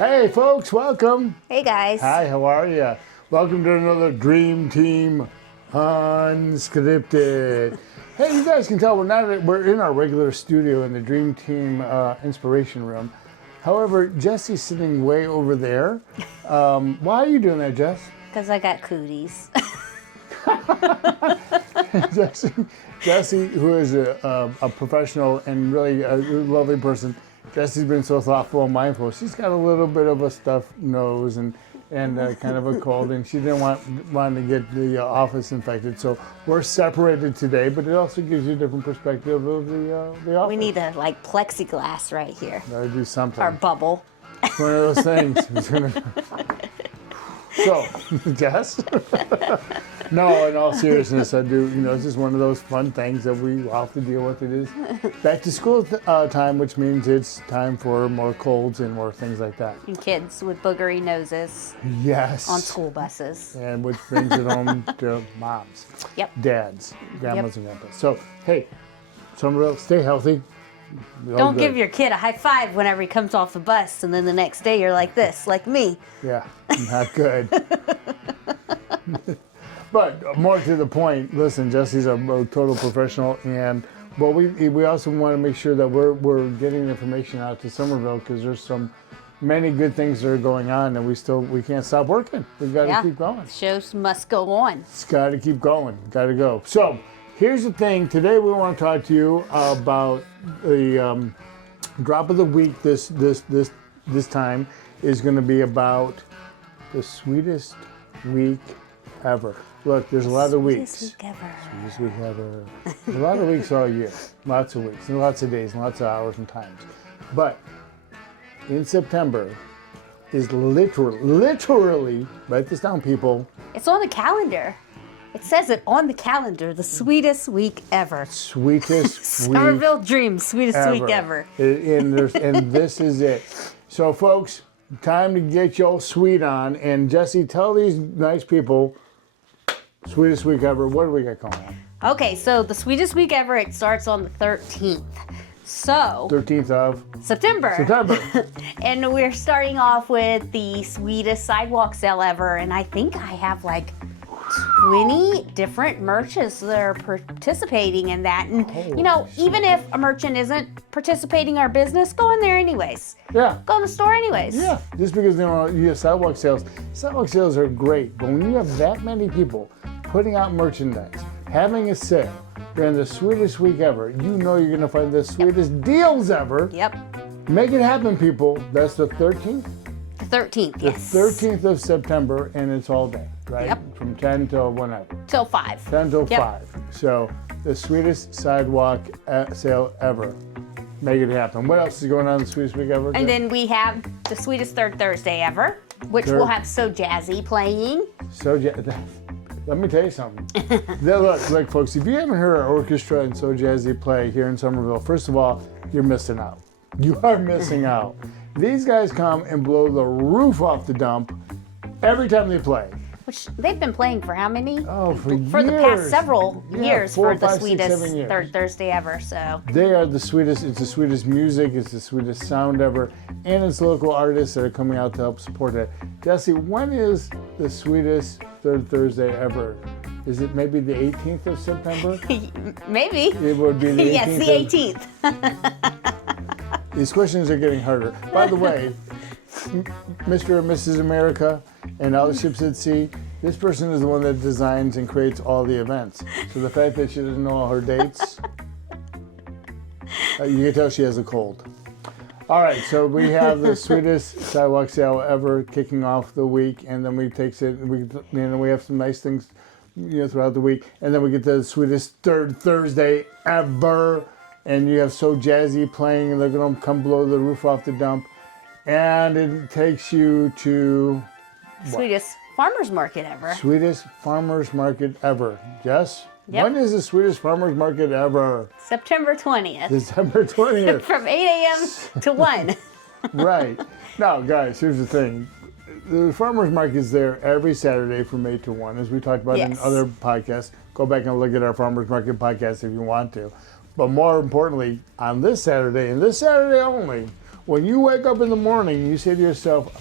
Hey folks, welcome. Hey guys. Hi, how are you? Welcome to another Dream Team Unscripted. Hey, you guys can tell we're in our regular studio in the Dream Team Inspiration Room. However, Jesse's sitting way over there. Why are you doing that, Jess? Because I got cooties. Jesse, who is a professional and really a lovely person, Jesse's been so thoughtful and mindful. She's got a little bit of a stuffed nose and kind of a cold, and she didn't want to get the office infected. So we're separated today, but it also gives you a different perspective of the office. We need a plexiglass right here. Gotta do something. Or bubble. It's one of those things. So, Jess? No, in all seriousness, I do. It's just one of those fun things that we all have to deal with. It is back to school time, which means it's time for more colds and more things like that. And kids with boogery noses. Yes. On school buses. And which brings it home to moms. Yep. Dads, grandmas, and grandpas. So, hey, Summerville, stay healthy. Don't give your kid a high five whenever he comes off the bus, and then the next day you're like this, like me. Yeah, not good. But more to the point, listen, Jesse's a total professional, but we also want to make sure that we're getting information out to Summerville, because there's many good things that are going on, and we can't stop working. We've got to keep going. Shows must go on. It's got to keep going. Got to go. So here's the thing. Today we want to talk to you about the drop of the week. This time is going to be about the sweetest week ever. Look, there's a lot of weeks. Sweetest week ever. Sweetest week ever. There's a lot of weeks all year. Lots of weeks and lots of days and lots of hours and times. But in September is literally, write this down, people. It's on the calendar. It says it on the calendar, the sweetest week ever. Sweetest week Summerville Dreams, sweetest week ever. And this is it. So, folks, time to get your sweet on. And Jesse, tell these nice people, sweetest week ever. What do we got going on? Okay, so the sweetest week ever, it starts on the 13th. So 13th of September. And we're starting off with the sweetest sidewalk sale ever. And I think I have 20 different merchants that are participating in that. And, even if a merchant isn't participating in our business, go in there anyways. Yeah. Go in the store anyways. Yeah, just because you have sidewalk sales. Sidewalk sales are great, but when you have that many people putting out merchandise, having a sale during the sweetest week ever, you're going to find the sweetest deals ever. Yep. Make it happen, people. That's the 13th? The 13th, yes. The 13th of September, and it's all day, right? Yep. From 10 till whenever. Till 5. 10 till 5. So, the sweetest sidewalk sale ever. Make it happen. What else is going on the sweetest week ever? And then we have the sweetest third Thursday ever, which will have So Jazzy playing. Let me tell you something. Look, folks, if you haven't heard our orchestra and So Jazzy play here in Summerville, first of all, you're missing out. You are missing out. These guys come and blow the roof off the dump every time they play. Which they've been playing for how many? Oh, for years. For the past several years 4, for the 5, 6, sweetest 7 years. third Thursday ever. So they are the sweetest. It's the sweetest music. It's the sweetest sound ever, and it's local artists that are coming out to help support it. Jesse, when is the sweetest third Thursday ever? Is it maybe the 18th of September? Maybe. It would be the 18th. Yes, the 18th. These questions are getting harder. By the way, Mr. and Mrs. America and all the ships at sea, this person is the one that designs and creates all the events. So the fact that she doesn't know all her dates, you can tell she has a cold. All right, so we have the sweetest sidewalk sale ever kicking off the week, and then we have some nice things throughout the week, and then we get the sweetest third Thursday ever. And you have So Jazzy playing, and they're going to come blow the roof off the dump. And it takes you to... Sweetest farmer's market ever. Sweetest farmer's market ever. Jess? Yep. When is the sweetest farmer's market ever? September 20th. December 20th. From 8 a.m. to 1. Right. Now, guys, here's the thing. The farmer's market is there every Saturday from 8 to 1, as we talked about in other podcasts. Go back and look at our farmer's market podcast if you want to. But more importantly, on this Saturday, and this Saturday only, When you wake up in the morning, you say to yourself,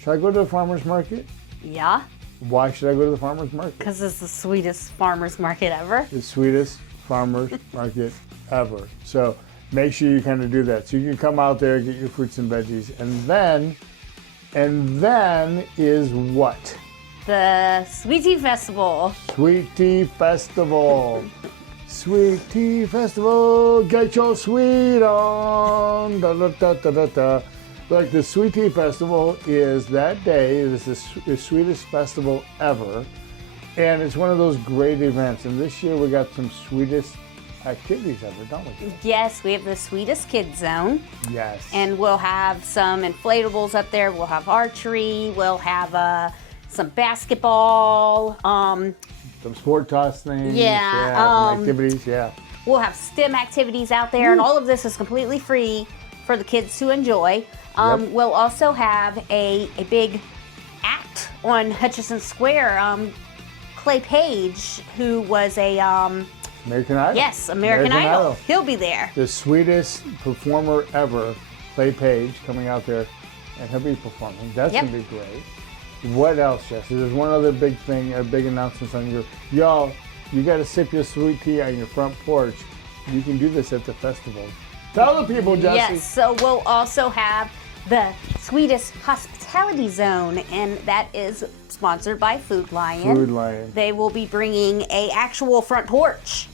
should I go to the farmer's market? Yeah, Why should I go to the farmer's market? because it's the sweetest farmer's market ever. The sweetest farmer's market ever. So make sure you kind of do that. So you can come out there, get your fruits and veggies, and then is what? The Sweet Tea Festival. Sweet Tea Festival. Sweet Tea Festival, get your sweet on. Da, da, da, da, da, da. Like the Sweet Tea Festival is that day. It is the sweetest festival ever. And it's one of those great events. And this year we got some sweetest activities ever, don't we? Yes, we have the Sweetest Kids Zone. Yes. And we'll have some inflatables up there. We'll have archery. We'll have some basketball. Some sport toss things. Yeah, some activities, yeah. We'll have STEM activities out there, and all of this is completely free for the kids to enjoy. Yep. We'll also have a big act on Hutchison Square. Clay Page, who was a American Idol. yes, American Idol. He'll be there. The sweetest performer ever, Clay Page, coming out there, and he'll be performing. That's Yep. gonna be great. What else, Jesse? There's one other big thing, a big announcement on y'all. You got to sip your sweet tea on your front porch. You can do this at the festival. Tell the people, Jesse. Yes, so we'll also have the Sweetest Hospitality Zone, and that is sponsored by Food Lion. Food Lion. They will be bringing a actual front porch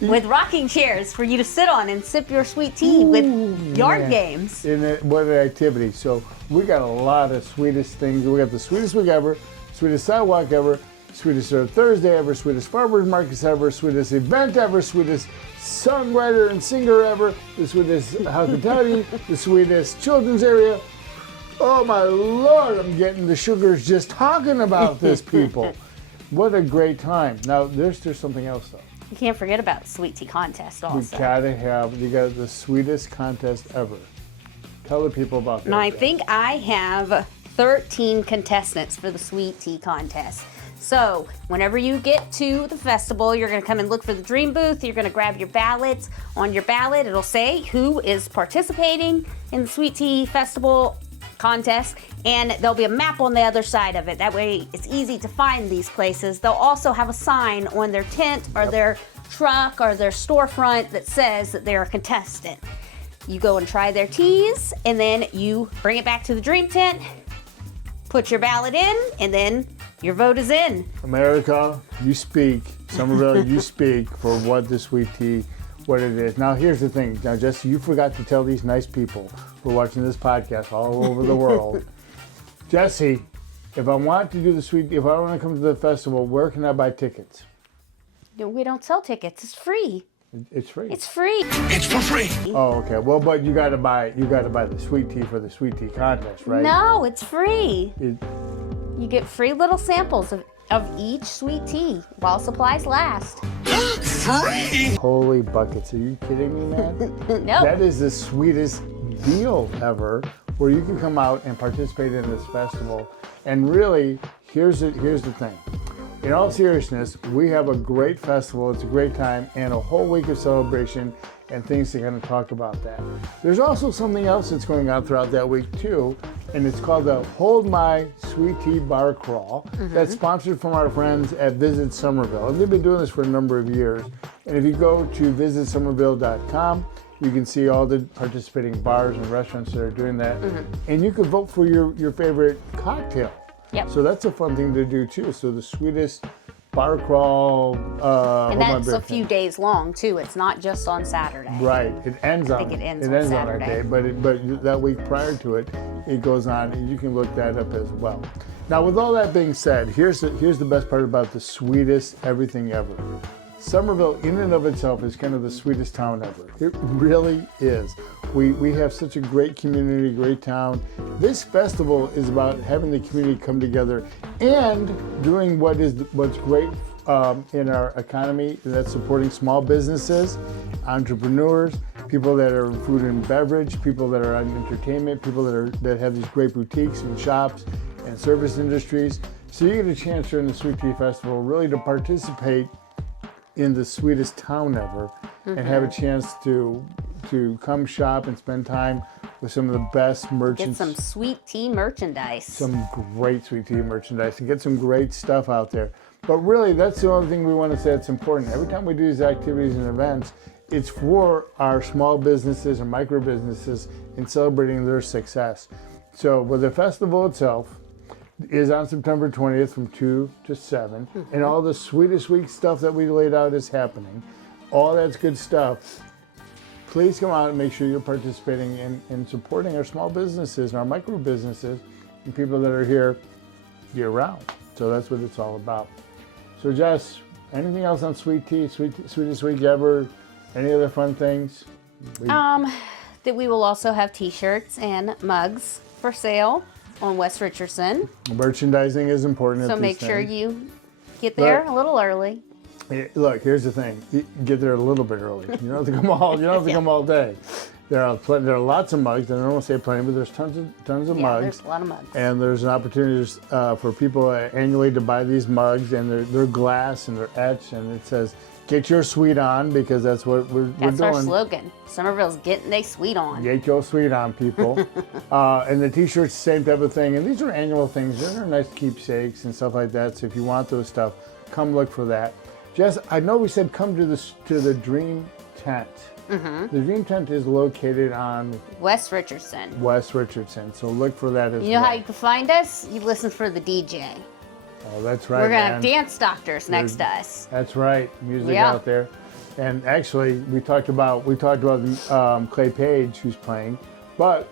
with rocking chairs for you to sit on and sip your sweet tea with yard man. games. What an activity. So we got a lot of sweetest things. We got the sweetest week ever, sweetest sidewalk ever, sweetest Thursday ever, sweetest farmers markets ever, sweetest event ever, sweetest songwriter and singer ever, the sweetest hospitality, the sweetest children's area. Oh my Lord, I'm getting the sugars just talking about this, people. What a great time. Now, there's something else, though. You can't forget about the sweet tea contest You also. got the sweetest contest ever. Tell the people about that. Now, I think I have 13 contestants for the sweet tea contest. So, whenever you get to the festival, you're going to come and look for the dream booth. You're going to grab your ballots. On your ballot, it'll say who is participating in the Sweet Tea Festival contest, and there'll be a map on the other side of it. That way, it's easy to find these places. They'll also have a sign on their tent or their truck or their storefront that says that they're a contestant. You go and try their teas, and then you bring it back to the dream tent, put your ballot in, and then your vote is in. America, you speak. Summerville, you speak for what the sweet tea, what it is. Now, here's the thing. Now, Jesse, you forgot to tell these nice people who are watching this podcast all over the world. Jesse, if I want to do the sweet, if I want to come to the festival, where can I buy tickets? We don't sell tickets. It's free. It's free. It's free. It's for free. Oh, okay. Well, but you got to buy the sweet tea for the sweet tea contest, right? No, it's free. It- You get free little samples of each sweet tea while supplies last. Free. Holy buckets! Are you kidding me, man? No. That is the sweetest deal ever, where you can come out and participate in this festival. And really, here's the thing. In all seriousness, we have a great festival. It's a great time, and a whole week of celebration and things to kind of talk about that. There's also something else that's going on throughout that week too, and it's called the Hold My Sweet Tea Bar Crawl. That's sponsored from our friends at Visit Summerville, and they've been doing this for a number of years. And if you go to visitsummerville.com, you can see all the participating bars and restaurants that are doing that, and you can vote for your favorite cocktail. Yep. So that's a fun thing to do too. So the sweetest bar crawl. And Hold My that's Beer a few days long too. It's not just on Saturday. Right. It ends on. think it ends on on that Saturday. day, but that week prior to it, it goes on, and you can look that up as well. Now, with all that being said, here's the best part about the sweetest everything ever. Summerville, in and of itself, is kind of the sweetest town ever. It really is. We have such a great community, great town. This festival is about having the community come together and doing what's great in our economy, and that's supporting small businesses, entrepreneurs, people that are in food and beverage, people that are in entertainment, people that have these great boutiques and shops and service industries. So you get a chance during the Sweet Tea Festival really to participate in the sweetest town ever and have a chance to to come shop and spend time with some of the best Get merchants. some sweet tea merchandise. Some great sweet tea merchandise and get some great stuff out there. But really, that's the only thing we want to say that's important. Every time we do these activities and events, it's for our small businesses and micro businesses in celebrating their success. So with the festival itself is on September 20th from 2 to 7, and all the Sweetest Week stuff that we laid out is happening. All that's good stuff. Please come out and make sure you're participating in supporting our small businesses and our micro businesses and people that are here year round. So that's what it's all about. So Jess, anything else on sweet tea, Sweetest Week ever? Any other fun things? That we will also have t-shirts and mugs for sale on West Richardson. Merchandising is important. So at make these sure things. you get there a little early. Look, here's the thing. You get there a little bit early. You don't have to come all. You don't have to come all day. There are lots of mugs. And I don't want to say plenty, but there's tons of mugs. There's a lot of mugs. And there's an opportunity for people annually to buy these mugs, and they're glass and they're etched, and it says "Get your sweet on," because that's what we're doing. That's our slogan. Summerville's getting they sweet on. Get your sweet on, people. And the t-shirts, same type of thing. And these are annual things. They're nice keepsakes and stuff like that. So if you want those stuff, come look for that. Jess, I know we said come to the Dream Tent. The Dream Tent is located on West Richardson. West Richardson. So look for that as well. You know how you can find us? You listen for the DJ. Oh, that's right. We're gonna man. have dance doctors next to us. That's right. Music Yeah. out there. And actually, we talked about Clay Page, who's playing, but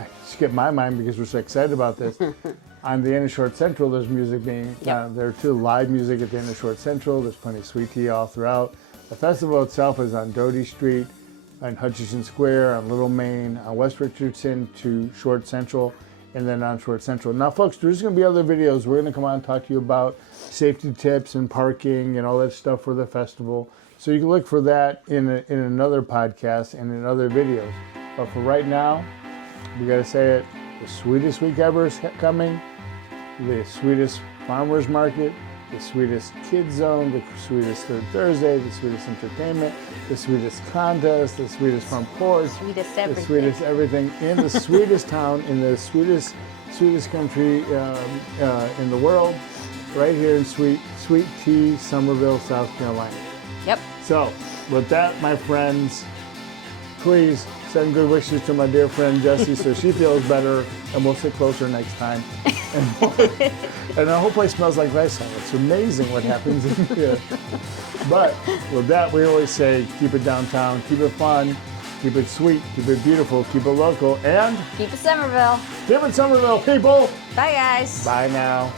I skipped my mind because we're so excited about this. On the end of Short Central, there's music being there too. Live music at the end of Short Central. There's plenty of sweet tea all throughout. The festival itself is on Doty Street, on Hutchinson Square, on Little Main, on West Richardson to Short Central, and then on Short Central. Now, folks, there's going to be other videos. We're going to come on and talk to you about safety tips and parking and all that stuff for the festival. So you can look for that in another podcast and in other videos. But for right now, we got to say it, the Sweetest Week ever is coming, the sweetest farmers market, the sweetest kids zone, the sweetest Third Thursday, the sweetest entertainment, the sweetest contest, the sweetest front porch, Sweetest the everything. sweetest everything in the sweetest town, in the sweetest country in the world, right here in Sweet Tea, Summerville, South Carolina. Yep. So, with that, my friends, please send good wishes to my dear friend Jessie so she feels better, and we'll sit closer next time. And the whole place smells like Lysol. It's amazing what happens in here. But with that, we always say, keep it downtown, keep it fun, keep it sweet, keep it beautiful, keep it local, and Keep it Summerville. keep it Summerville, people. Bye, guys. Bye now.